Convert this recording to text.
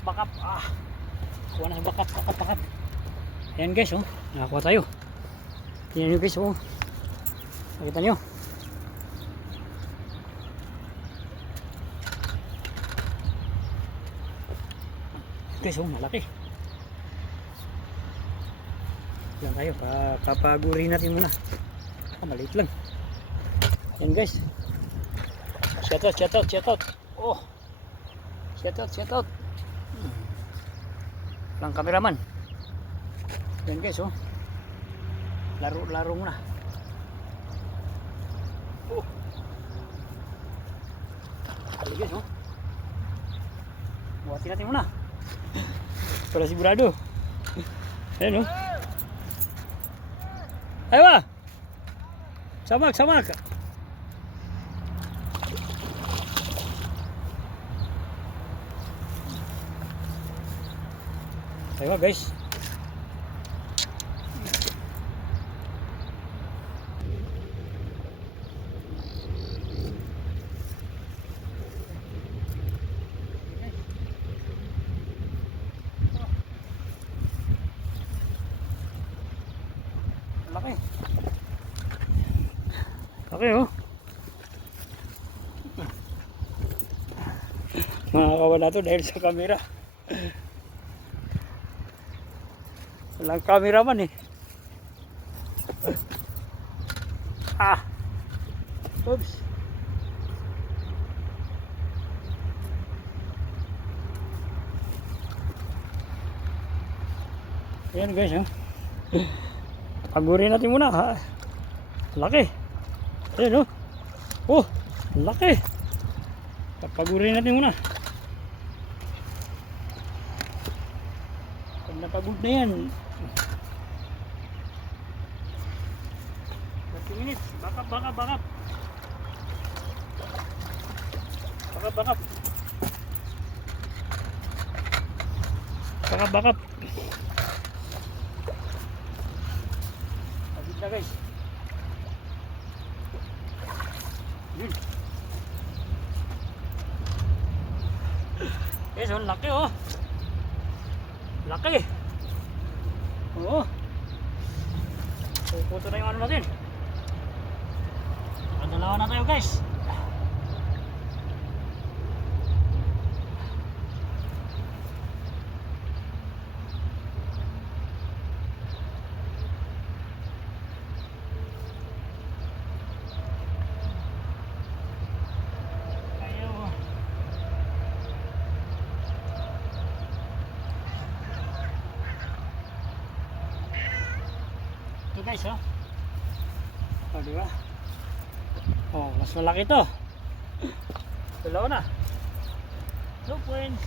bakap. Kuha na sa bakap. Ayan guys, oh. Nakakuha tayo. Tingnan nyo guys, oh. Nakita nyo. Guys, oh, malaki. Lang tayo, papagurin natin muna. Maliit lang. Ayan guys. Shout out. Oh. Shout out. Lang cameraman. Ayan guys, oh. Laro muna. Oh. Ayan guys, oh. Buhatin natin muna. Para sigurado. Ayan, oh. Ayo ba? Samak. Ayo ba guys? Laki. Laki, oh. Nakakawala to dahil sa camera. Walang cameraman eh. Oops. Ayan guys, oh. Pagurin natin muna, ha. Laki. Ayan, oh. Oh, laki. Pagurin natin muna. Pag napagod na yan, 30 minutes. Bakap. Bakap. Pagod na guys. Yun. Guys, oh, laki, oh. Laki. Oo. Puputo na yung ano natin. Nakadalawa na tayo guys. Ito guys, oh. Oh, diba? Oh, mas malaki to. Dalawa na. 2 points.